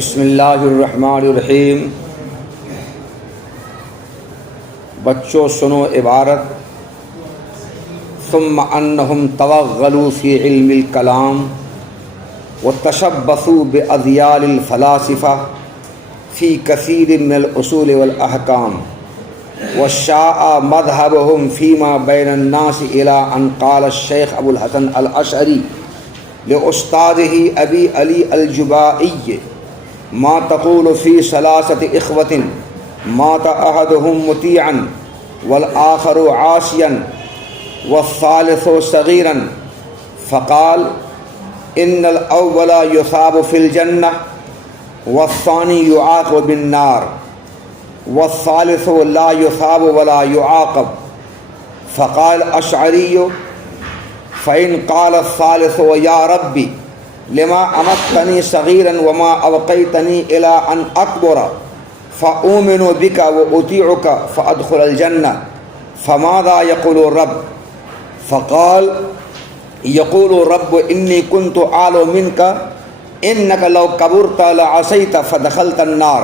بسم اللہ الرحمن الرحیم۔ بچوں سنو عبارت، ثم انہم توغلوا فی علم الکلام وتشبثوا باذیال الفلاسفہ فی کثیر من الاصول والاحکام وشاع مذہبہم فیما بین الناس الی ان قال الشیخ ابو الحسن الاشعری لأستاذہ ابی علی الجبائی ما تقول فی ثلاثۃ اخوۃ مات احدہم مطیعا والآخر عاصیا والثالث صغیرا فقال ان الاول یثاب فی الجنہ والثانی یعاقب بالنار والثالث لا یثاب ولا یعاقب فقال الاشعری فإن قال الثالث یا ربی لما امتنی صغیرا وما ابقیتنی الی ان اکبر فاؤمن بک واطیعک فادخل الجنہ فماذا یقول الرب فقال یقول الرب انی کنت اعلم منک انک لو کبرت لعصیت فدخلت النار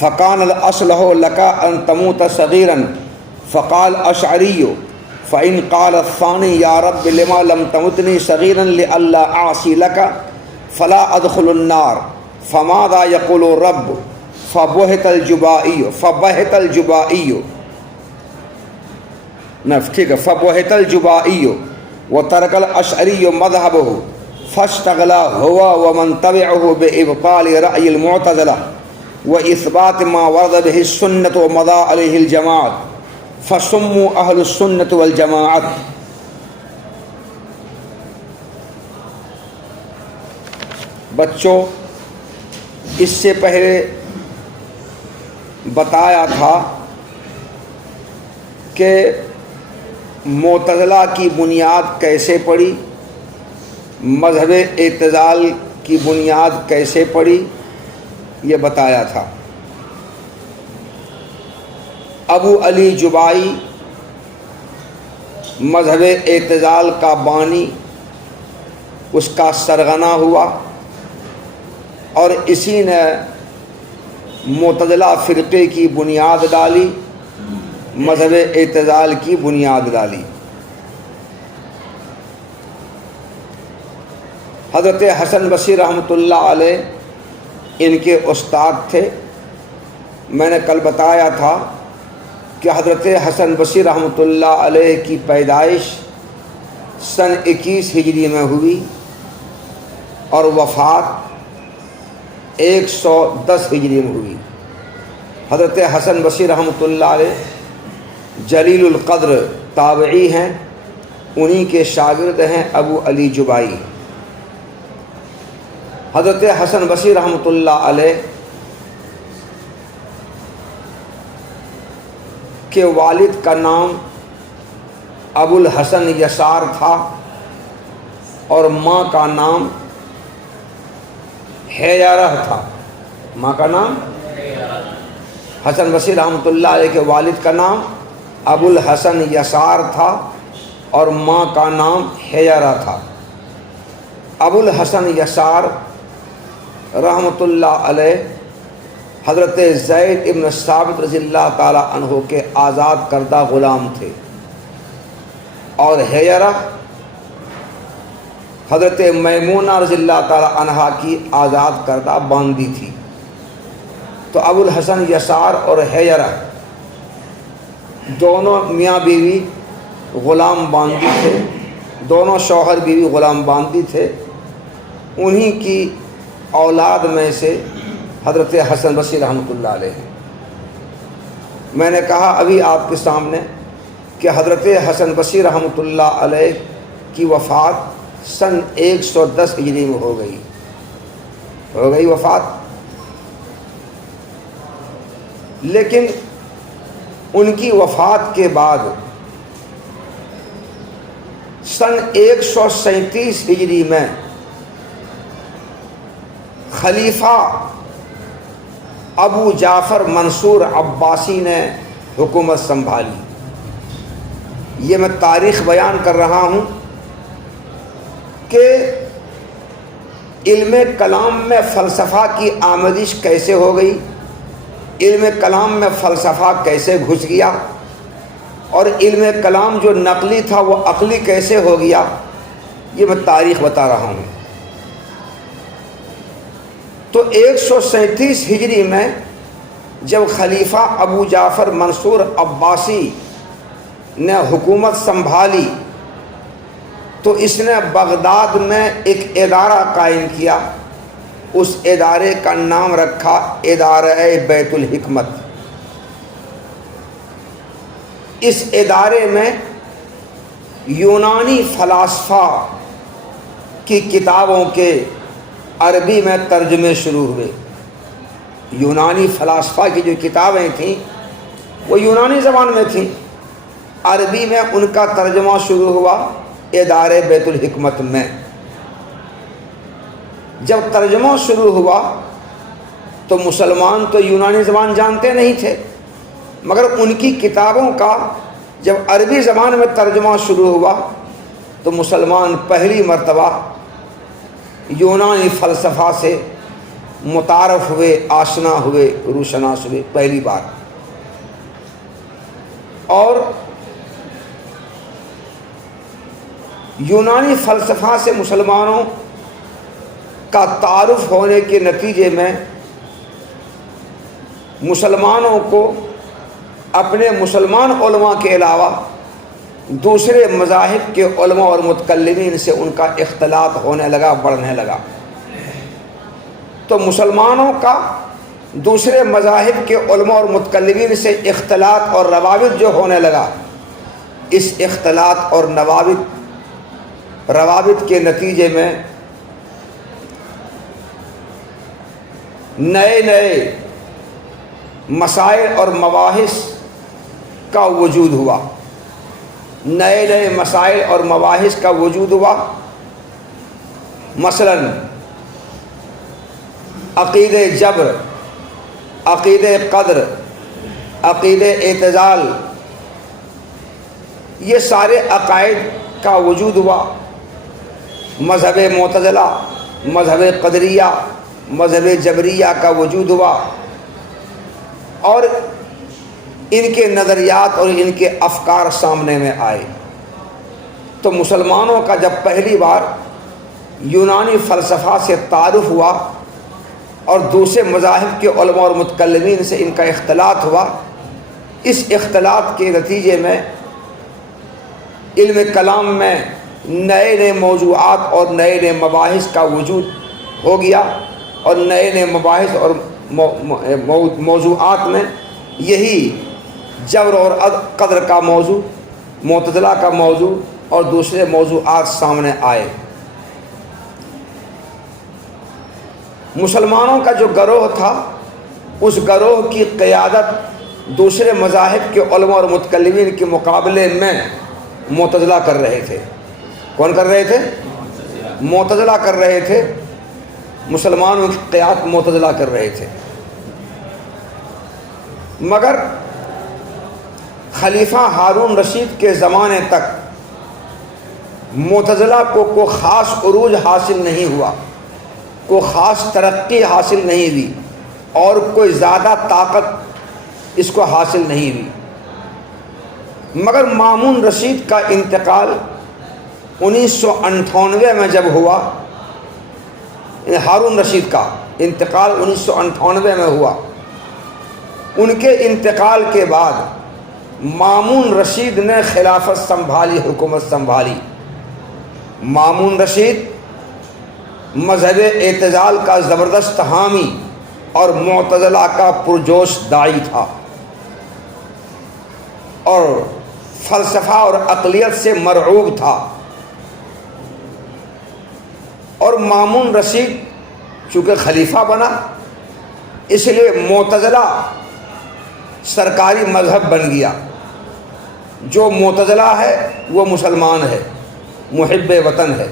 فکان الاصلح لک ان تموت صغیرا فقال اشعری فإن قال الثانی یا رب لما لم تمتنی صغیرا لئلا اعصی لک فلا ادخل النار فماذا یقول الرب فبہت الجبائی وترک الاشعری مذہبہ فاشتغل هو ومن تبعه بإبطال رأی المعتزلہ وإثبات ما ورد به السنة ومضى عليه الجماعة فسموا اہل السنۃ والجماعت۔ بچوں، اس سے پہلے بتایا تھا کہ معتزلہ کی بنیاد کیسے پڑی، مذہب اعتزال کی بنیاد کیسے پڑی، یہ بتایا تھا۔ ابو علی جبائی مذہب اعتزال کا بانی، اس کا سرغنہ ہوا، اور اسی نے معتزلہ فرقے کی بنیاد ڈالی، مذہب اعتزال کی بنیاد ڈالی۔ حضرت حسن بصری رحمۃ اللہ علیہ ان کے استاد تھے۔ میں نے کل بتایا تھا کہ حضرت حسن بصری رحمۃ اللہ علیہ کی پیدائش سن 21 ہجری میں ہوئی اور وفات 110 ہجری میں ہوئی۔ حضرت حسن بصری رحمۃ اللہ علیہ جلیل القدر تابعی ہیں، انہی کے شاگرد ہیں ابو علی جبائی۔ حضرت حسن بصری رحمۃ اللہ علیہ کے والد کا نام ابو الحسن یسار تھا اور ماں کا نام حیرہ تھا۔ ماں کا نام حسن بصری رحمۃ اللہ علیہ کے والد کا نام ابو الحسن یسار تھا اور ماں کا نام حیرہ تھا۔ ابو الحسن یسار رحمۃ اللہ علیہ حضرت زید ابن ثابت رضی اللہ تعالی عنہ کے آزاد کردہ غلام تھے، اور حیرہ حضرت میمونہ رضی اللہ تعالی عنہا کی آزاد کردہ باندی تھی۔ تو ابو الحسن یسار اور حیرہ دونوں میاں بیوی غلام باندی تھے، دونوں شوہر بیوی غلام باندی تھے۔ انہی کی اولاد میں سے حضرت حسن بصری رحمۃ اللہ علیہ۔ میں نے کہا ابھی آپ کے سامنے کہ حضرت حسن بصری رحمۃ اللہ علیہ کی وفات سن 110 ہجری میں ہو گئی وفات، لیکن ان کی وفات کے بعد سن 137 ہجری میں خلیفہ ابو جعفر منصور عباسی نے حکومت سنبھالی۔ یہ میں تاریخ بیان کر رہا ہوں کہ علم کلام میں فلسفہ کی آمدش کیسے ہو گئی، علم کلام میں فلسفہ کیسے گھس گیا، اور علم کلام جو نقلی تھا وہ عقلی کیسے ہو گیا، یہ میں تاریخ بتا رہا ہوں۔ تو 137 ہجری میں جب خلیفہ ابو جعفر منصور عباسی نے حکومت سنبھالی تو اس نے بغداد میں ایک ادارہ قائم کیا، اس ادارے کا نام رکھا ادارہ بیت الحکمت۔ اس ادارے میں یونانی فلاسفہ کی کتابوں کے عربی میں ترجمے شروع ہوئے۔ یونانی فلاسفہ کی جو کتابیں تھیں وہ یونانی زبان میں تھیں، عربی میں ان کا ترجمہ شروع ہوا ادارے بیت الحکمت میں۔ جب ترجمہ شروع ہوا تو مسلمان تو یونانی زبان جانتے نہیں تھے، مگر ان کی کتابوں کا جب عربی زبان میں ترجمہ شروع ہوا تو مسلمان پہلی مرتبہ یونانی فلسفہ سے متعارف ہوئے، آشنا ہوئے، روشناس ہوئے پہلی بار۔ اور یونانی فلسفہ سے مسلمانوں کا تعارف ہونے کے نتیجے میں مسلمانوں کو اپنے مسلمان علماء کے علاوہ دوسرے مذاہب کے علماء اور متکلمین سے ان کا اختلاط ہونے لگا، بڑھنے لگا۔ تو مسلمانوں کا دوسرے مذاہب کے علماء اور متکلمین سے اختلاط اور روابط جو ہونے لگا، اس اختلاط اور روابط کے نتیجے میں نئے نئے مسائل اور مباحث کا وجود ہوا، نئے نئے مسائل اور مباحث کا وجود ہوا۔ مثلا عقید جبر، عقید قدر، عقید اعتزال، یہ سارے عقائد کا وجود ہوا۔ مذہب معتزلہ، مذہب قدریہ، مذہب جبریہ کا وجود ہوا، اور ان کے نظریات اور ان کے افکار سامنے میں آئے۔ تو مسلمانوں کا جب پہلی بار یونانی فلسفہ سے تعارف ہوا اور دوسرے مذاہب کے علماء اور متکلمین سے ان کا اختلاط ہوا، اس اختلاط کے نتیجے میں علم کلام میں نئے نئے موضوعات اور نئے نئے مباحث کا وجود ہو گیا، اور نئے نئے مباحث اور موضوعات میں یہی جبر اور قدر کا موضوع، معتزلہ کا موضوع اور دوسرے موضوعات سامنے آئے۔ مسلمانوں کا جو گروہ تھا، اس گروہ کی قیادت دوسرے مذاہب کے علماء اور متکلمین کے مقابلے میں معتزلہ کر رہے تھے۔ کون کر رہے تھے؟ معتزلہ کر رہے تھے، مسلمانوں کی قیادت معتزلہ کر رہے تھے۔ مگر خلیفہ ہارون رشید کے زمانے تک معتزلہ کو کوئی خاص عروج حاصل نہیں ہوا، کوئی خاص ترقی حاصل نہیں ہوئی، اور کوئی زیادہ طاقت اس کو حاصل نہیں ہوئی۔ مگر مامون رشید کا انتقال 1998 میں جب ہوا، ہارون رشید کا انتقال 1998 میں ہوا، ان کے انتقال کے بعد مامون رشید نے خلافت سنبھالی، حکومت سنبھالی۔ مامون رشید مذہب اعتزال کا زبردست حامی اور معتزلہ کا پرجوش داعی تھا، اور فلسفہ اور عقلیت سے مرعوب تھا۔ اور مامون رشید چونکہ خلیفہ بنا، اس لیے معتزلہ سرکاری مذہب بن گیا۔ جو معتزلہ ہے وہ مسلمان ہے، محب وطن ہے،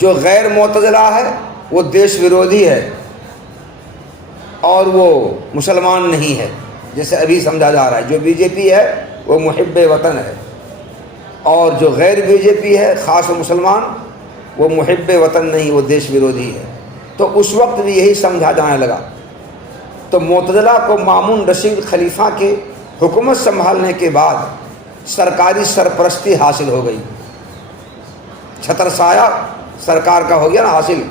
جو غیر معتزلہ ہے وہ دیش ویرودھی ہے اور وہ مسلمان نہیں ہے، جیسے ابھی سمجھا جا رہا ہے۔ جو بی جے پی ہے وہ محب وطن ہے، اور جو غیر بی جے پی ہے، خاص مسلمان، وہ محب وطن نہیں، وہ دیش ورودھی ہے۔ تو اس وقت بھی یہی سمجھا جانے لگا۔ تو معتزلہ کو مامون رشید خلیفہ کے حکومت سنبھالنے کے بعد سرکاری سرپرستی حاصل ہو گئی، چھتر سایہ سرکار کا ہو گیا نا حاصل،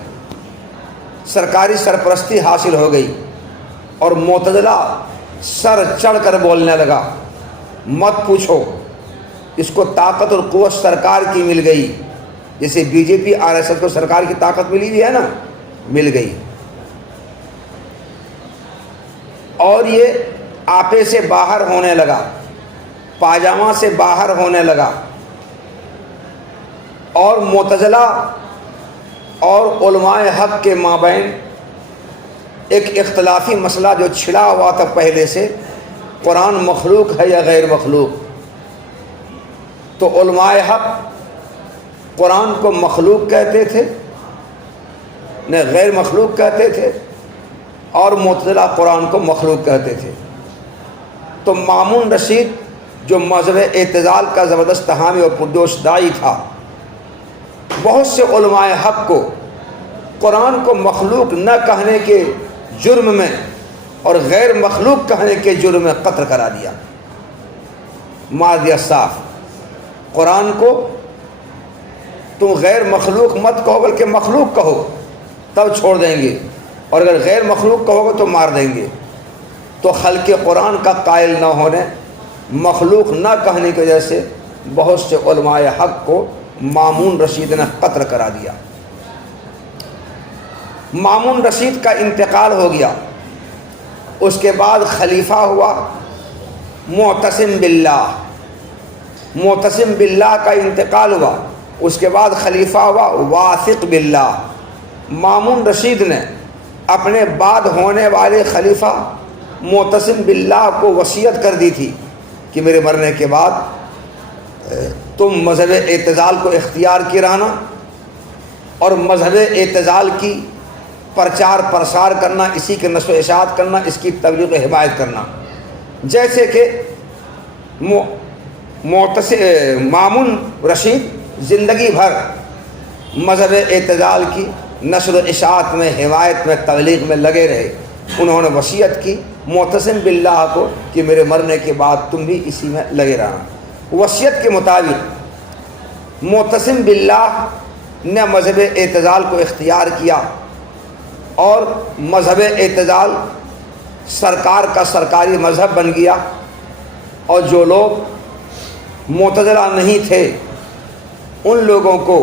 سرکاری سرپرستی حاصل ہو گئی۔ اور معتزلہ سر چڑھ کر بولنے لگا، مت پوچھو، اس کو طاقت اور قوت سرکار کی مل گئی، جیسے B J P R S S کو سرکار کی طاقت ملی ہوئی ہے نا، مل گئی۔ اور یہ آپے سے باہر ہونے لگا، پاجامہ سے باہر ہونے لگا، اور معتزلہ اور علماء حق کے مابین ایک اختلافی مسئلہ جو چھڑا ہوا تھا پہلے سے، قرآن مخلوق ہے یا غیر مخلوق۔ تو علماء حق قرآن کو مخلوق کہتے تھے، نہ غیر مخلوق کہتے تھے، اور معتزلہ قرآن کو مخلوق کہتے تھے۔ تو مامون رشید جو مذہب اعتزال کا زبردست حامی اور پرجوش داعی تھا، بہت سے علماء حق کو قرآن کو مخلوق نہ کہنے کے جرم میں اور غیر مخلوق کہنے کے جرم میں قتل کرا دیا، مار دیا صاف۔ قرآن کو تم غیر مخلوق مت کہو بلکہ مخلوق کہو، تب چھوڑ دیں گے، اور اگر غیر مخلوق کہو گے تو مار دیں گے۔ تو خلق قرآن کا قائل نہ ہونے، مخلوق نہ کہنے کی وجہ سے بہت سے علماء حق کو مامون رشید نے قتل کرا دیا۔ مامون رشید کا انتقال ہو گیا، اس کے بعد خلیفہ ہوا معتصم باللہ۔ معتصم باللہ کا انتقال ہوا، اس کے بعد خلیفہ ہوا واثق باللہ۔ مامون رشید نے اپنے بعد ہونے والے خلیفہ معتصم باللہ کو وصیت کر دی تھی کہ میرے مرنے کے بعد تم مذہب اعتزال کو اختیار کی رہنا، اور مذہب اعتزال کی پرچار پرسار کرنا، اسی کے نشر و اشاعت کرنا، اس کی تبلیغ و حمایت کرنا۔ جیسے کہ مامون رشید زندگی بھر مذہب اعتزال کی نشر و اشاعت میں، حمایت میں، تبلیغ میں لگے رہے۔ انہوں نے وصیت کی معتصم باللہ کو کہ میرے مرنے کے بعد تم بھی اسی میں لگے رہنا۔ وصیت کے مطابق معتصم باللہ نے مذہب اعتزال کو اختیار کیا، اور مذہب اعتزال سرکار کا سرکاری مذہب بن گیا۔ اور جو لوگ معتزلہ نہیں تھے ان لوگوں کو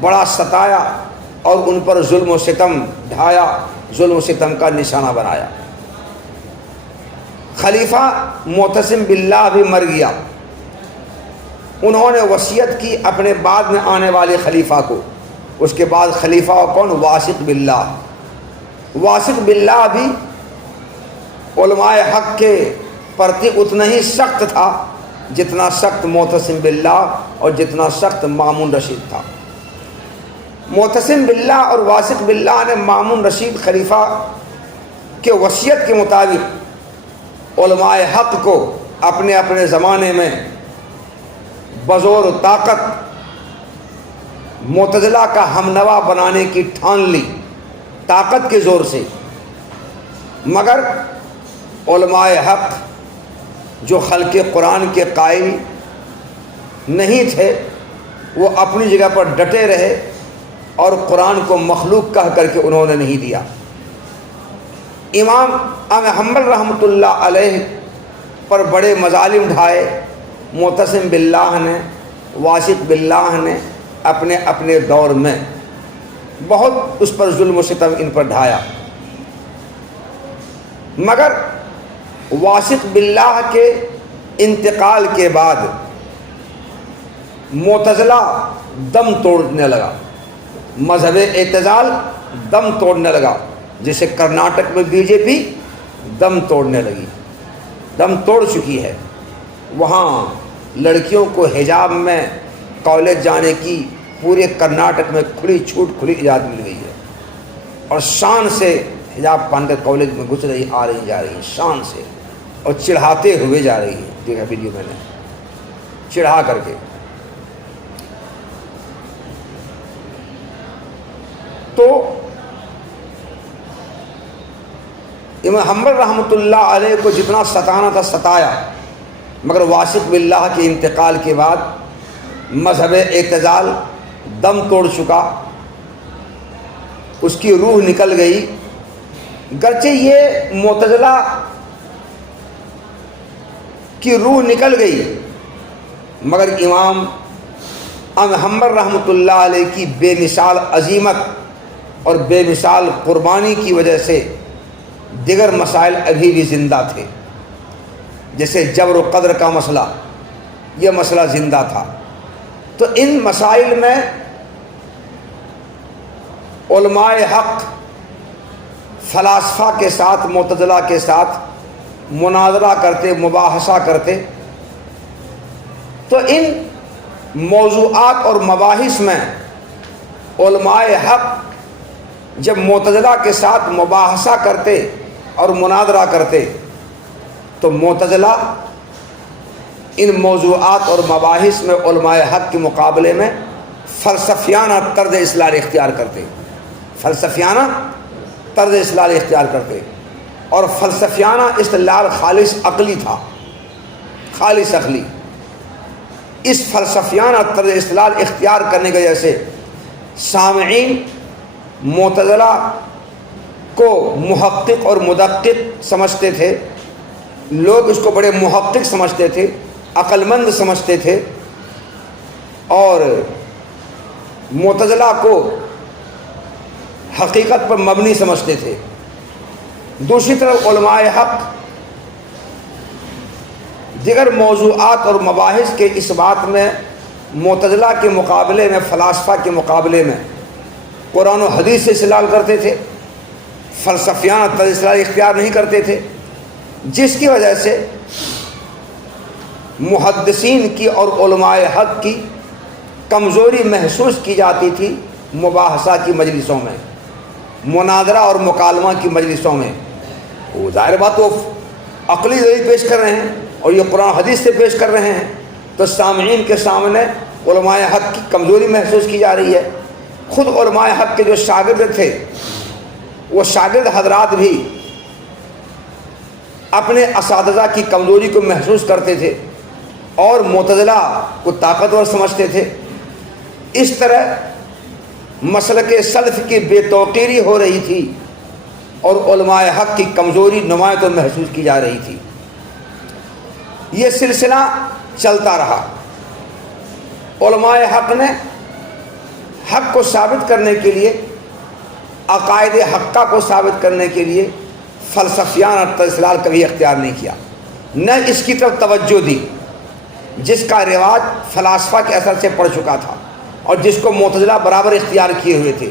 بڑا ستایا اور ان پر ظلم و ستم ڈھایا، ظلم و ستم کا نشانہ بنایا۔ خلیفہ معتصم باللہ بھی مر گیا، انہوں نے وصیت کی اپنے بعد میں آنے والے خلیفہ کو۔ اس کے بعد خلیفہ کون؟ واثق باللہ۔ واثق باللہ بھی علماء حق کے پرتی اتنا ہی سخت تھا جتنا سخت معتصم باللہ اور جتنا سخت مامون رشید تھا۔ معتصم باللہ اور واثق باللہ نے مامون رشید خلیفہ کے وصیت کے مطابق علماء حق کو اپنے اپنے زمانے میں بزور و طاقت معتزلہ کا ہمنوا بنانے کی ٹھان لی، طاقت کے زور سے۔ مگر علماء حق جو خلق قرآن کے قائل نہیں تھے، وہ اپنی جگہ پر ڈٹے رہے اور قرآن کو مخلوق کہہ کر کے انہوں نے نہیں دیا۔ امام احمد حنبل رحمۃ اللہ علیہ پر بڑے مظالم ڈھائے معتصم باللہ نے، واثق باللہ نے اپنے اپنے دور میں، بہت اس پر ظلم و ستم ان پر ڈھایا۔ مگر واثق باللہ کے انتقال کے بعد معتزلہ دم توڑنے لگا، مذہب اعتزال دم توڑنے لگا، جیسے کرناٹک میں بی جے پی دم توڑنے لگی، دم توڑ چکی ہے۔ وہاں لڑکیوں کو حجاب میں کالج جانے کی پورے کرناٹک میں کھلی چھوٹ، کھلی اجازت مل گئی ہے، اور شان سے حجاب پہن کر کالج میں گھس رہی، آ رہی جا رہی شان سے، اور چڑھاتے ہوئے جا رہی ہے۔ دیکھا ویڈیو میں نے، چڑھا کر کے۔ تو امام حنبل رحمۃ اللہ علیہ کو جتنا ستانا تھا ستایا، مگر واسق باللہ کے انتقال کے بعد مذہب اعتزال دم توڑ چکا، اس کی روح نکل گئی۔ گرچہ یہ معتزلہ کی روح نکل گئی، مگر امام حنبل رحمۃ اللہ علیہ کی بے مثال عظیمت اور بے مثال قربانی کی وجہ سے دیگر مسائل ابھی بھی زندہ تھے، جیسے جبر و قدر کا مسئلہ، یہ مسئلہ زندہ تھا۔ تو ان مسائل میں علماء حق فلاسفہ کے ساتھ، معتزلہ کے ساتھ مناظرہ کرتے، مباحثہ کرتے، تو ان موضوعات اور مباحث میں علماء حق جب معتزلہ کے ساتھ مباحثہ کرتے اور مناظرہ کرتے تو معتزلہ ان موضوعات اور مباحث میں علماء حق کے مقابلے میں فلسفیانہ طرز استدلال اختیار کرتے، فلسفیانہ طرز استدلال اختیار کرتے، اور فلسفیانہ استدلال خالص عقلی تھا، خالص عقلی۔ اس فلسفیانہ طرز استدلال اختیار کرنے کی وجہ سے سامعین معتزلہ کو محقق اور مدقق سمجھتے تھے، لوگ اس کو بڑے محقق سمجھتے تھے، عقل مند سمجھتے تھے، اور معتزلہ کو حقیقت پر مبنی سمجھتے تھے۔ دوسری طرف علماء حق دیگر موضوعات اور مباحث کے اس بات میں معتزلہ کے مقابلے میں، فلاسفہ کے مقابلے میں قرآن و حدیث سے استدلال کرتے تھے، فلسفیانہ طرز استدلال اختیار نہیں کرتے تھے، جس کی وجہ سے محدثین کی اور علماء حق کی کمزوری محسوس کی جاتی تھی مباحثہ کی مجلسوں میں، مناظرہ اور مکالمہ کی مجلسوں میں۔ وہ ظاہر بات وہ عقلی دلیل پیش کر رہے ہیں اور یہ قرآن حدیث سے پیش کر رہے ہیں، تو سامعین کے سامنے علماء حق کی کمزوری محسوس کی جا رہی ہے۔ خود علماء حق کے جو شاگرد تھے، وہ شاگرد حضرات بھی اپنے اساتذہ کی کمزوری کو محسوس کرتے تھے اور معتزلہ کو طاقتور سمجھتے تھے۔ اس طرح مسلک سلف کی بے توقیری ہو رہی تھی اور علماء حق کی کمزوری نمایاں محسوس کی جا رہی تھی۔ یہ سلسلہ چلتا رہا۔ علماء حق نے حق کو ثابت کرنے کے لیے، عقائد حقہ کو ثابت کرنے کے لیے فلسفیانہ طرز استدلال کبھی اختیار نہیں کیا، نہ اس کی طرف توجہ دی، جس کا رواج فلاسفہ کے اثر سے پڑ چکا تھا اور جس کو معتزلہ برابر اختیار کیے ہوئے تھے۔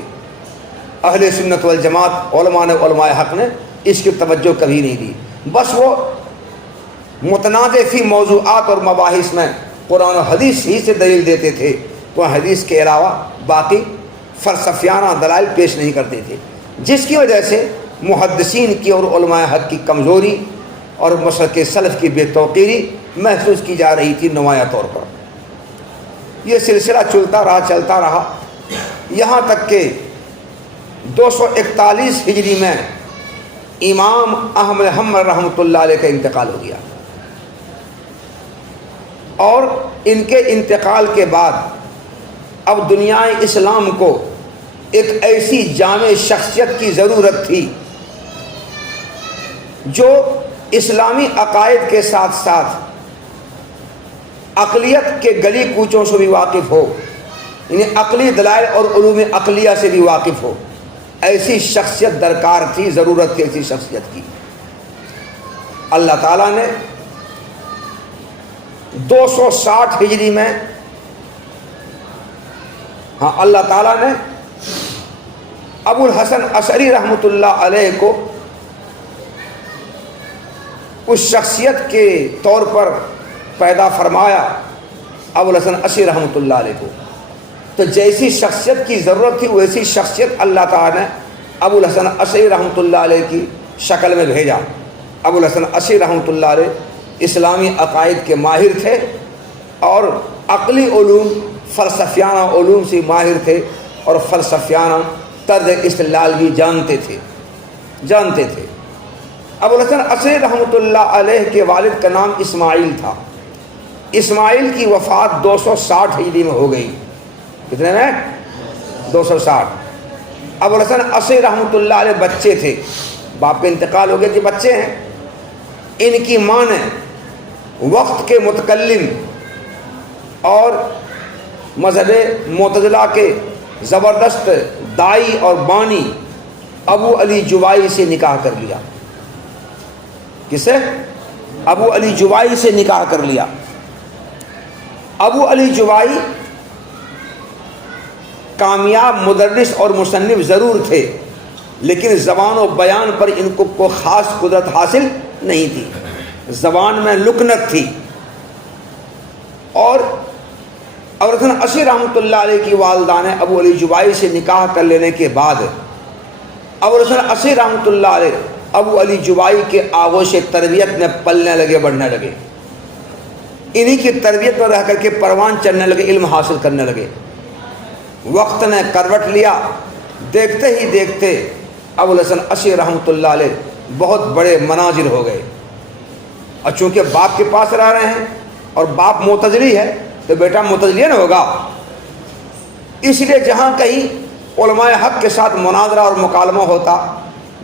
اہل سنت والجماعت علماء حق نے اس کی توجہ کبھی نہیں دی، بس وہ متنازع فی موضوعات اور مباحث میں قرآن و حدیث ہی سے دلیل دیتے تھے، قرآن حدیث کے علاوہ باقی فلسفیانہ دلائل پیش نہیں کرتے تھے، جس کی وجہ سے محدثین کی اور علماء حق کی کمزوری اور مسلک سلف کی بے توقیری محسوس کی جا رہی تھی نمایاں طور پر۔ یہ سلسلہ چلتا رہا یہاں تک کہ 241 ہجری میں امام احمد حنبل رحمۃ اللہ علیہ کا انتقال ہو گیا، اور ان کے انتقال کے بعد اب دنیا اسلام کو ایک ایسی جامع شخصیت کی ضرورت تھی جو اسلامی عقائد کے ساتھ ساتھ عقلیت کے گلی کوچوں سے بھی واقف ہو، یعنی عقلی دلائل اور علوم عقلیہ سے بھی واقف ہو۔ ایسی شخصیت درکار تھی، ضرورت تھی ایسی شخصیت کی۔ اللہ تعالیٰ نے 260 ہجری میں اللہ تعالیٰ نے ابو الحسن اشعری رحمۃ اللہ علیہ کو اس شخصیت کے طور پر پیدا فرمایا، ابو الحسن اشعری رحمۃ اللہ علیہ کو۔ تو جیسی شخصیت کی ضرورت تھی ویسی شخصیت اللہ تعالیٰ نے ابو الحسن اشعری رحمۃ اللہ علیہ کی شکل میں بھیجا۔ ابو الحسن اشعری رحمۃ اللہ علیہ اسلامی عقائد کے ماہر تھے اور عقلی علوم، فلسفیانہ علوم سے ماہر تھے اور فلسفیانہ طرز استدلال بھی جانتے تھے۔ ابوالحسن عصری رحمۃ اللہ علیہ کے والد کا نام اسماعیل تھا۔ اسماعیل کی وفات 260 ہجری میں ہو گئی۔ کتنے میں؟ 260۔ ابوالحسن عصری رحمۃ اللہ علیہ بچے تھے، باپ کا انتقال ہو گیا کہ بچے ہیں۔ ان کی ماں نے وقت کے متکلم اور مذہب معتزلہ کے زبردست دائی اور بانی ابو علی جوائی سے نکاح کر لیا۔ کس سے؟ ابو علی جوائی سے نکاح کر لیا۔ ابو علی جوائی کامیاب مدرس اور مصنف ضرور تھے، لیکن زبان و بیان پر ان کو کوئی خاص قدرت حاصل نہیں تھی، زبان میں لکنت تھی۔ اور ابوالحسن عصری رحمۃ اللہ علیہ کی والدہ نے ابو علی جوائی سے نکاح کر لینے کے بعد ابوالحسن عصری رحمۃ اللہ علیہ ابو علی جوائی کے آغوش تربیت میں پلنے لگے، بڑھنے لگے، انہی کی تربیت میں رہ کر کے پروان چڑھنے لگے، علم حاصل کرنے لگے۔ وقت نے کروٹ لیا، دیکھتے ہی دیکھتے ابوالحسن عصری رحمۃ اللہ علیہ بہت بڑے مناظر ہو گئے۔ اور چونکہ باپ کے پاس رہ رہے ہیں اور باپ معتزلی ہے تو بیٹا معتزلیہ ہوگا، اس لیے جہاں کہیں علماء حق کے ساتھ مناظرہ اور مکالمہ ہوتا،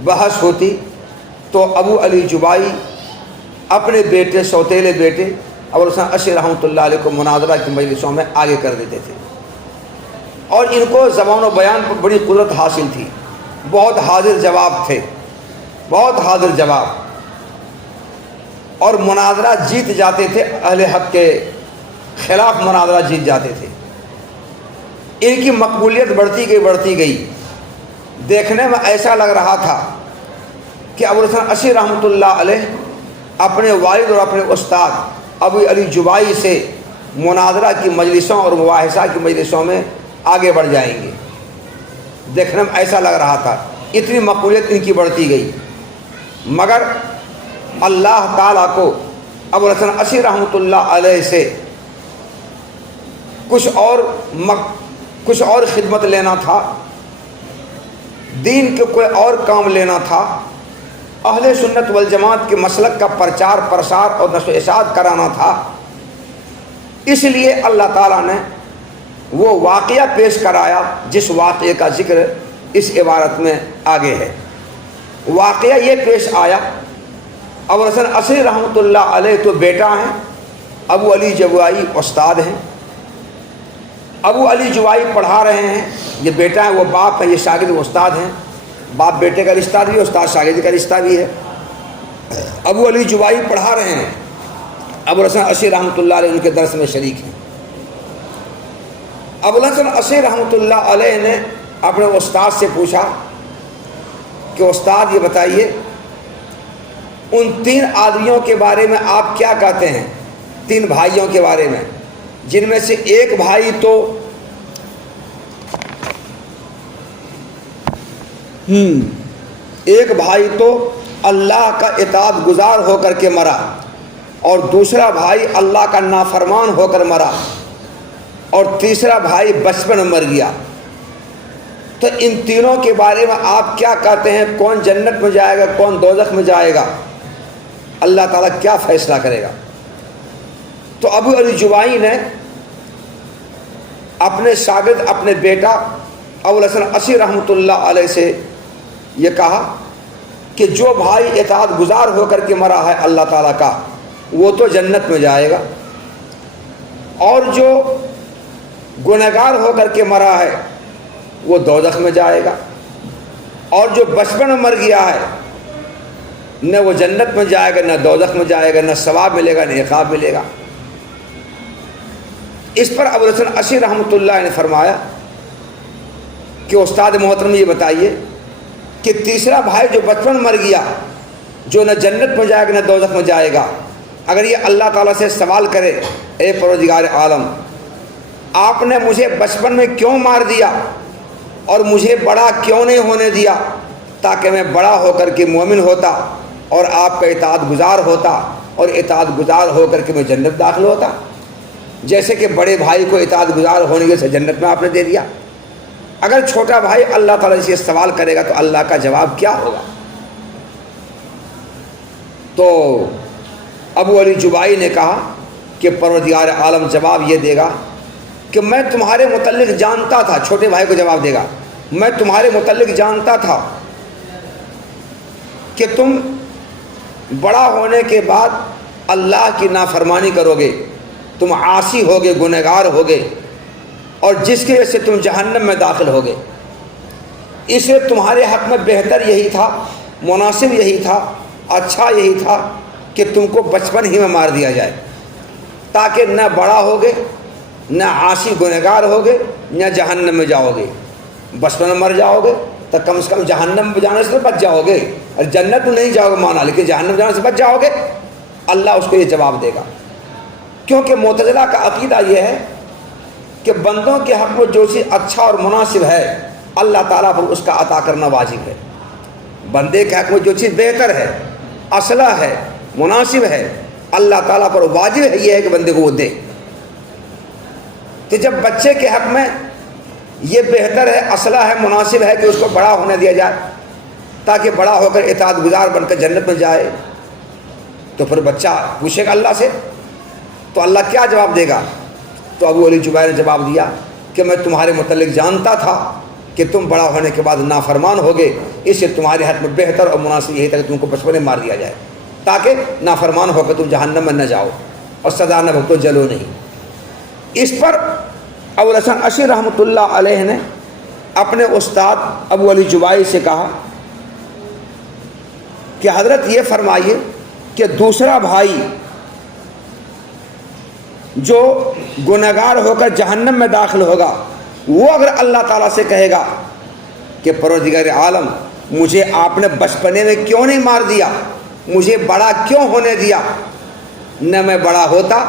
بحث ہوتی، تو ابو علی جوائی اپنے بیٹے، سوتیلے بیٹے ابوالحسن عصری رحمۃ اللہ علیہ کو مناظرہ کی مجلسوں میں آگے کر دیتے تھے۔ اور ان کو زبان و بیان پر بڑی قدرت حاصل تھی، بہت حاضر جواب تھے، بہت حاضر جواب، اور مناظرہ جیت جاتے تھے، اہل حق کے خلاف مناظرہ جیت جاتے تھے۔ ان کی مقبولیت بڑھتی گئی۔ دیکھنے میں ایسا لگ رہا تھا کہ ابوالحسن عصری رحمۃ اللہ علیہ اپنے والد اور اپنے استاد ابو علی جوائی سے مناظرہ کی مجلسوں اور مباحثہ کی مجلسوں میں آگے بڑھ جائیں گے۔ دیکھنے میں ایسا لگ رہا تھا، اتنی مقبولیت ان کی بڑھتی گئی۔ مگر اللہ تعالیٰ کو ابوالحسن عصری رحمۃ اللہ علیہ سے کچھ اور خدمت لینا تھا، دین کے کوئی اور کام لینا تھا، اہل سنت والجماعت کے مسلک کا پرچار پرسار اور نشر و اشاعت کرانا تھا۔ اس لیے اللہ تعالیٰ نے وہ واقعہ پیش کرایا جس واقعے کا ذکر اس عبارت میں آگے ہے۔ واقعہ یہ پیش آیا، ابوالحسن عصری رحمۃ اللہ علیہ تو بیٹا ہیں، ابو علی جوائی استاد ہیں۔ ابو علی جوائی پڑھا رہے ہیں، یہ بیٹا ہے، وہ باپ ہے، یہ شاگرد، وہ استاد ہیں۔ باپ بیٹے کا رشتہ بھی ہے، استاد شاگرد کا رشتہ بھی ہے۔ ابو علی جوائی پڑھا رہے ہیں، ابوالحسن عصری رحمۃ اللہ علیہ ان کے درس میں شریک ہیں۔ ابوالحسن عصری رحمۃ اللہ علیہ نے اپنے استاد سے پوچھا کہ استاد یہ بتائیے، ان 3 آدمیوں کے بارے میں آپ کیا کہتے ہیں، 3 بھائیوں کے بارے میں، جن میں سے ایک بھائی تو اللہ کا اطاعت گزار ہو کر کے مرا، اور دوسرا بھائی اللہ کا نافرمان ہو کر مرا، اور تیسرا بھائی بچپن میں مر گیا۔ تو ان تینوں کے بارے میں آپ کیا کہتے ہیں، کون جنت میں جائے گا، کون دوزخ میں جائے گا، اللہ تعالیٰ کیا فیصلہ کرے گا؟ تو ابو علی جوائی نے اپنے شاگرد، اپنے بیٹا ابوالحسن عصری رحمۃ اللہ علیہ سے یہ کہا کہ جو بھائی اطاعت گزار ہو کر کے مرا ہے اللہ تعالیٰ کا، وہ تو جنت میں جائے گا، اور جو گنہگار ہو کر کے مرا ہے وہ دوزخ میں جائے گا، اور جو بچپن میں مر گیا ہے نہ وہ جنت میں جائے گا، نہ دوزخ میں جائے گا، نہ ثواب ملے گا، نہ عقاب ملے گا۔ اس پر ابوالحسن عصری رحمۃ اللہ نے فرمایا کہ استاد محترم یہ بتائیے کہ تیسرا بھائی جو بچپن مر گیا، جو نہ جنت میں جائے گا نہ دوزخ میں جائے گا، اگر یہ اللہ تعالیٰ سے سوال کرے، اے پروردگار عالم، آپ نے مجھے بچپن میں کیوں مار دیا اور مجھے بڑا کیوں نہیں ہونے دیا، تاکہ میں بڑا ہو کر کے مومن ہوتا اور آپ کا اطاعت گزار ہوتا، اور اطاعت گزار ہو کر کے میں جنت داخل ہوتا، جیسے کہ بڑے بھائی کو اطاعت گزار ہونے سے جنت میں آپ نے دے دیا۔ اگر چھوٹا بھائی اللہ تعالیٰ سے سوال کرے گا تو اللہ کا جواب کیا ہوگا؟ تو ابو علی جبائی نے کہا کہ پروردگار عالم جواب یہ دے گا کہ میں تمہارے متعلق جانتا تھا، چھوٹے بھائی کو جواب دے گا، میں تمہارے متعلق جانتا تھا کہ تم بڑا ہونے کے بعد اللہ کی نافرمانی کرو گے، تم عاصی ہوگے، گنہگار ہوگے، اور جس کی وجہ سے تم جہنم میں داخل ہوگے۔ اس لیے تمہارے حق میں بہتر یہی تھا، مناسب یہی تھا، اچھا یہی تھا کہ تم کو بچپن ہی میں مار دیا جائے، تاکہ نہ بڑا ہوگے، نہ عاصی گنہگار ہوگے، نہ جہنم میں جاؤ گے۔ بچپن میں مر جاؤ گے تو کم سے کم جہنم میں جانے سے بچ جاؤ گے، اور جنت میں نہیں جاؤ گے مانا، لیکن جہنم جانے سے بچ جاؤ گے۔ اللہ اس کو یہ جواب دے گا، کیونکہ معتزلہ کا عقیدہ یہ ہے کہ بندوں کے حق میں جو چیز اچھا اور مناسب ہے اللہ تعالیٰ پر اس کا عطا کرنا واجب ہے۔ بندے کے حق میں جو چیز بہتر ہے، اصلح ہے، مناسب ہے، اللہ تعالیٰ پر واجب ہے یہ ہے کہ بندے کو وہ دے۔ تو جب بچے کے حق میں یہ بہتر ہے، اصلح ہے، مناسب ہے کہ اس کو بڑا ہونے دیا جائے تاکہ بڑا ہو کر اطاعت گزار بن کر جنت میں جائے، تو پھر بچہ پوچھے گا اللہ سے، تو اللہ کیا جواب دے گا؟ تو ابو علی جبیر نے جواب دیا کہ میں تمہارے متعلق جانتا تھا کہ تم بڑا ہونے کے بعد نافرمان ہوگے، اس لیے تمہارے حق میں بہتر اور مناسب یہی تھا کہ تم کو بچپن میں مار دیا جائے، تاکہ نافرمان ہو کر تم جہنم میں نہ جاؤ اور سزا نہ بھگتو، جلو نہیں۔ اس پر ابو الحسن عشری رحمۃ اللہ علیہ نے اپنے استاد ابو علی جبائی سے کہا کہ حضرت یہ فرمائیے کہ دوسرا بھائی جو گنہگار ہو کر جہنم میں داخل ہوگا، وہ اگر اللہ تعالیٰ سے کہے گا کہ پروردگار عالم مجھے آپ نے بچپنے میں کیوں نہیں مار دیا، مجھے بڑا کیوں ہونے دیا، نہ میں بڑا ہوتا،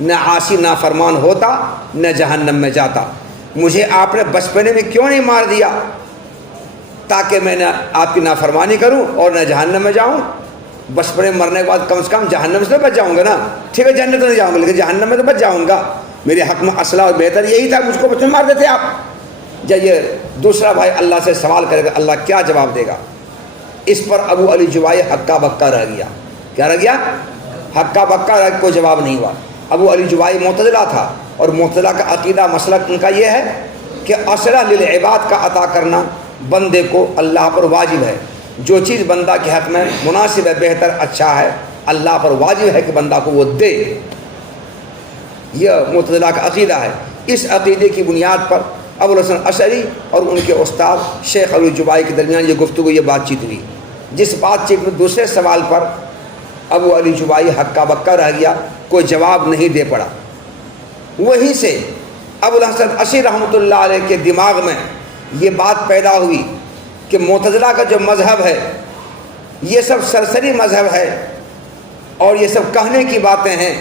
نہ عاصی نافرمان ہوتا، نہ جہنم میں جاتا، مجھے آپ نے بچپنے میں کیوں نہیں مار دیا تاکہ میں نہ آپ کی نافرمانی کروں اور نہ جہنم میں جاؤں۔ بچپنے میں مرنے کے بعد کم سے کم جہنم سے بچ جاؤں گا نا، ٹھیک ہے جنت نہیں جاؤں گا لیکن جہنم میں تو بچ جاؤں گا۔ میرے حق میں اصلح اور بہتر یہی تھا، مجھ کو بچپن مار دیتے آپ۔ جب یہ دوسرا بھائی اللہ سے سوال کرے گا اللہ کیا جواب دے گا؟ اس پر ابو علی جبائی ہکا بکا رہ گیا۔ کیا رہ گیا؟ ہکا بکا رہ، کوئی جواب نہیں ہوا۔ ابو علی جبائی معتزلہ تھا، اور معتزلہ کا عقیدہ مسلک ان کا یہ ہے کہ اصلح للعباد کا عطا کرنا بندے کو اللہ پر واجب ہے۔ جو چیز بندہ کے حق میں مناسب ہے، بہتر، اچھا ہے، اللہ پر واجب ہے کہ بندہ کو وہ دے۔ یہ معتزلہ کا عقیدہ ہے۔ اس عقیدے کی بنیاد پر ابو الحسن عشری اور ان کے استاد شیخ ابو جبائی کے درمیان یہ گفتگو، یہ بات چیت ہوئی، جس بات چیت میں دوسرے سوال پر ابو علی جبائی ہکا بکا رہ گیا، کوئی جواب نہیں دے پڑا۔ وہیں سے ابو الحسن عشری رحمۃ اللہ علیہ کے دماغ میں یہ بات پیدا ہوئی کہ معتزلہ کا جو مذہب ہے یہ سب سرسری مذہب ہے اور یہ سب کہنے کی باتیں ہیں،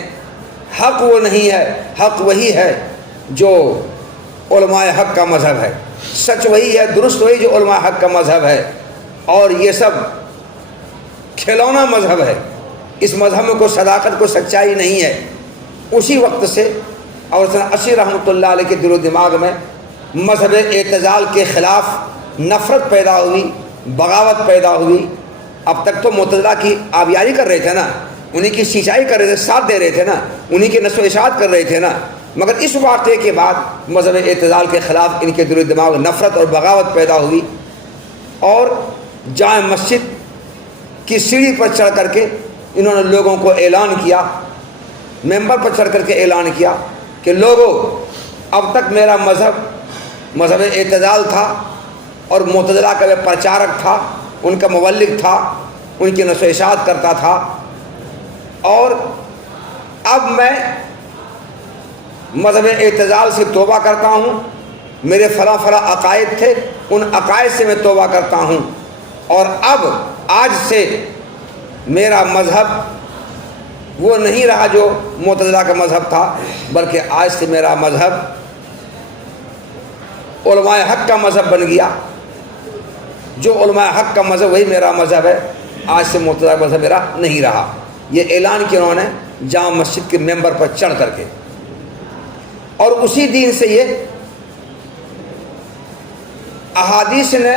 حق وہ نہیں ہے، حق وہی ہے جو علماء حق کا مذہب ہے، سچ وہی ہے، درست وہی جو علماء حق کا مذہب ہے، اور یہ سب کھلونا مذہب ہے، اس مذہب میں کوئی صداقت، کوئی سچائی نہیں ہے۔ اسی وقت سے اور عشری رحمۃ اللہ علیہ کے دل و دماغ میں مذہب اعتزال کے خلاف نفرت پیدا ہوئی، بغاوت پیدا ہوئی۔ اب تک تو معتزلہ کی آبیاری کر رہے تھے نا، انہیں کی سینچائی کر رہے تھے، ساتھ دے رہے تھے نا، انہیں کی نشر و اشاعت کر رہے تھے نا، مگر اس واقعے کے بعد مذہب اعتزال کے خلاف ان کے دل و دماغ میں نفرت اور بغاوت پیدا ہوئی، اور جامع مسجد کی سیڑھی پر چڑھ کر کے انہوں نے لوگوں کو اعلان کیا، ممبر پر چڑھ کر کے اعلان کیا کہ لوگوں، اب تک میرا مذہب اعتزال تھا اور معتزلہ کا میں پرچارک تھا، ان کا مبلغ تھا، ان کی نشر و اشاعت کرتا تھا، اور اب میں مذہب اعتزال سے توبہ کرتا ہوں، میرے فلاں فلاں عقائد تھے، ان عقائد سے میں توبہ کرتا ہوں، اور اب آج سے میرا مذہب وہ نہیں رہا جو معتزلہ کا مذہب تھا، بلکہ آج سے میرا مذہب علماء حق کا مذہب بن گیا، جو علماء حق کا مذہب وہی میرا مذہب ہے، آج سے معتزلہ کا مذہب میرا نہیں رہا۔ یہ اعلان کیا انہوں نے جامع مسجد کے ممبر پر چڑھ کر کے، اور اسی دن سے یہ احادیث نے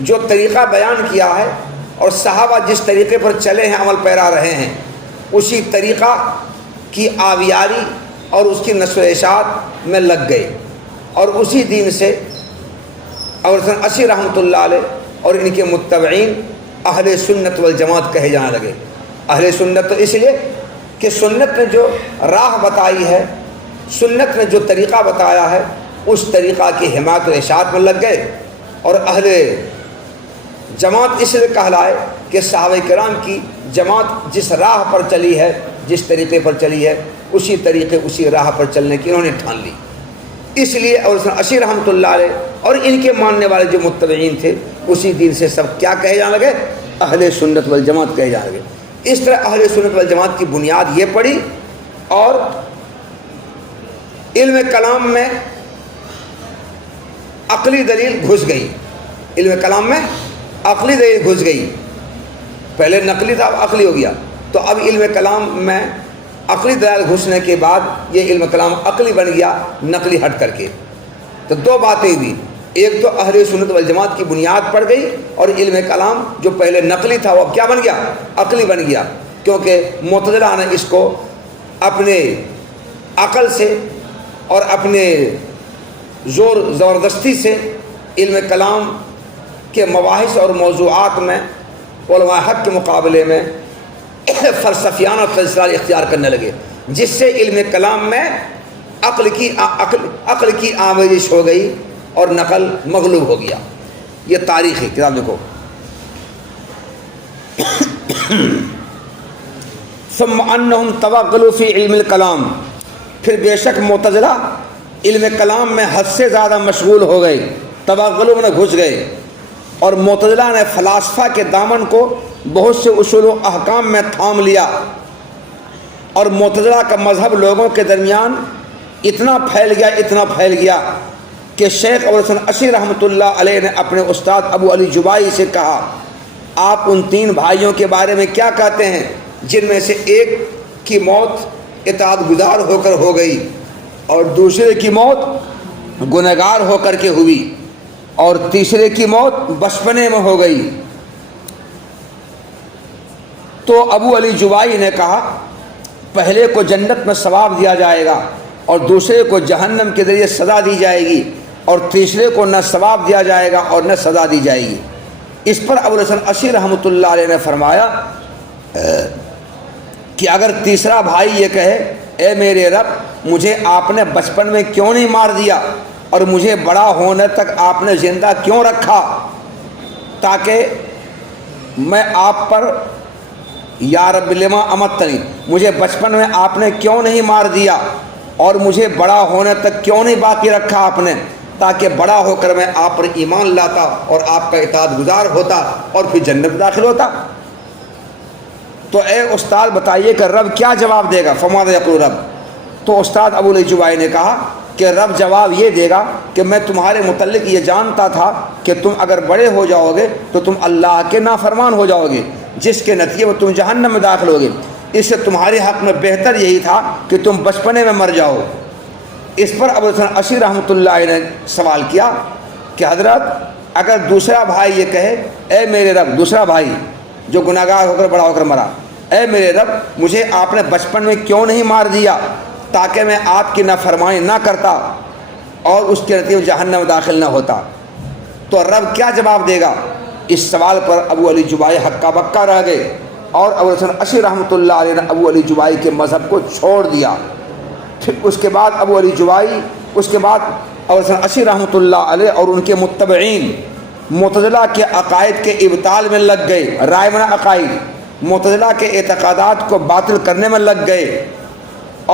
جو طریقہ بیان کیا ہے اور صحابہ جس طریقے پر چلے ہیں، عمل پیرا رہے ہیں، اسی طریقہ کی آویاری اور اس کی نشر و اشاعت میں لگ گئے، اور اسی دین سے اور حسن عشری رحمۃ اللہ علیہ اور ان کے متبعین اہل سنت والجماعت کہے جانے لگے۔ اہل سنت تو اس لیے کہ سنت نے جو راہ بتائی ہے، سنت نے جو طریقہ بتایا ہے، اس طریقہ کی حمایت و اشاعت میں لگ گئے، اور اہل جماعت اس لیے کہلائے کہ صحابہ کرام کی جماعت جس راہ پر چلی ہے، جس طریقے پر چلی ہے، اسی طریقے اسی راہ پر چلنے کی انہوں نے ٹھان لی۔ اس لیے اور عشری رحمۃ اللہ علیہ اور ان کے ماننے والے جو متبعین تھے، اسی دین سے سب کیا کہے جانے لگے؟ اہل سنت والجماعت کہے جانے لگے۔ اس طرح اہل سنت والجماعت کی بنیاد یہ پڑی، اور علم کلام میں عقلی دلیل گھس گئی۔ علم کلام میں عقلی دلیل گھس گئی، پہلے نقلی تھا، اب عقلی ہو گیا۔ تو اب علم کلام میں عقلی دلائل گھسنے کے بعد یہ علم کلام عقلی بن گیا، نقلی ہٹ کر کے۔ تو دو باتیں ہوئی، ایک تو اہل سنت والجماعت کی بنیاد پڑ گئی، اور علم کلام جو پہلے نقلی تھا وہ اب کیا بن گیا؟ عقلی بن گیا، کیونکہ معتزلہ نے اس کو اپنے عقل سے اور اپنے زور زبردستی سے علم کلام کے مباحث اور موضوعات میں علماء حق کے مقابلے میں فلسفیانہ فیصلہ اختیار کرنے لگے، جس سے علم کلام میں عقل کی آمیزش ہو گئی اور نقل مغلوب ہو گیا۔ یہ تاریخی کتاب دیکھو۔ ثم انہم توغلوا فی علم الکلام، پھر بے شک معتزلہ علم کلام میں حد سے زیادہ مشغول ہو گئے، توغلوا میں گھس گئے، اور معتزلہ نے فلاسفہ کے دامن کو بہت سے اصول و احکام میں تھام لیا، اور معتزلہ کا مذہب لوگوں کے درمیان اتنا پھیل گیا کہ شیخ ابو الحسن عشری رحمۃ اللہ علیہ نے اپنے استاد ابو علی جبائی سے کہا، آپ ان تین بھائیوں کے بارے میں کیا کہتے ہیں جن میں سے ایک کی موت اطاعت گزار ہو کر ہو گئی اور دوسرے کی موت گنہگار ہو کر کے ہوئی اور تیسرے کی موت بچپنے میں ہو گئی؟ تو ابو علی جبائی نے کہا، پہلے کو جنت میں ثواب دیا جائے گا اور دوسرے کو جہنم کے ذریعے سزا دی جائے گی، اور تیسرے کو نہ ثواب دیا جائے گا اور نہ سزا دی جائے گی۔ اس پر ابو الحسن عشری رحمۃ اللہ علیہ نے فرمایا کہ اگر تیسرا بھائی یہ کہے، اے میرے رب، مجھے آپ نے بچپن میں کیوں نہیں مار دیا اور مجھے بڑا ہونے تک آپ نے زندہ کیوں رکھا، تاکہ میں آپ پر یا رب لما امتنی، مجھے بچپن میں آپ نے کیوں نہیں مار دیا اور مجھے بڑا ہونے تک کیوں نہیں باقی رکھا آپ نے، تاکہ بڑا ہو کر میں آپ پر ایمان لاتا اور آپ کا اطاعت گزار ہوتا اور پھر جنت میں داخل ہوتا۔ تو اے استاد بتائیے کہ رب کیا جواب دے گا؟ فماذا یقول رب؟ تو استاد ابو علی جبائی نے کہا کہ رب جواب یہ دے گا کہ میں تمہارے متعلق یہ جانتا تھا کہ تم اگر بڑے ہو جاؤ گے تو تم اللہ کے نافرمان ہو جاؤ گے، جس کے نتیجے میں تم جہنم میں داخل ہوگے، اس سے تمہارے حق میں بہتر یہی تھا کہ تم بچپنے میں مر جاؤ۔ اس پر ابو الحسن عشری رحمۃ اللہ علیہ نے سوال کیا کہ حضرت، اگر دوسرا بھائی یہ کہے، اے میرے رب، دوسرا بھائی جو گناہگار ہو کر بڑا ہو کر مرا، اے میرے رب، مجھے آپ نے بچپن میں کیوں نہیں مار دیا تاکہ میں آپ کی نافرمانی نہ کرتا اور اس کے نتیجے میں جہنم میں داخل نہ ہوتا، تو رب کیا جواب دے گا؟ اس سوال پر ابو علی جبائی ہکا بکا رہ گئے، اور ابو الحسن عشری رحمۃ اللہ علیہ نے ابو علی جبائی کے مذہب کو چھوڑ دیا۔ پھر اس کے بعد ابو الحسن عشری رحمۃ اللہ علیہ اور ان کے متبعین معتزلہ کے عقائد کے ابطال میں لگ گئے، رائے من عقائد، معتزلہ کے اعتقادات کو باطل کرنے میں لگ گئے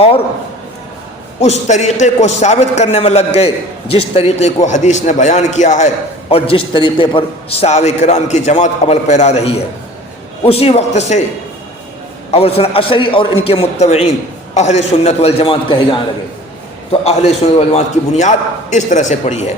اور اس طریقے کو ثابت کرنے میں لگ گئے جس طریقے کو حدیث نے بیان کیا ہے اور جس طریقے پر صحابہ کرام کی جماعت عمل پیرا رہی ہے۔ اسی وقت سے ابو الحسن عشری اور ان کے متبعین اہل سنت والجماعت کہے جانے لگے۔ تو اہل سنت والجماعت کی بنیاد اس طرح سے پڑی ہے۔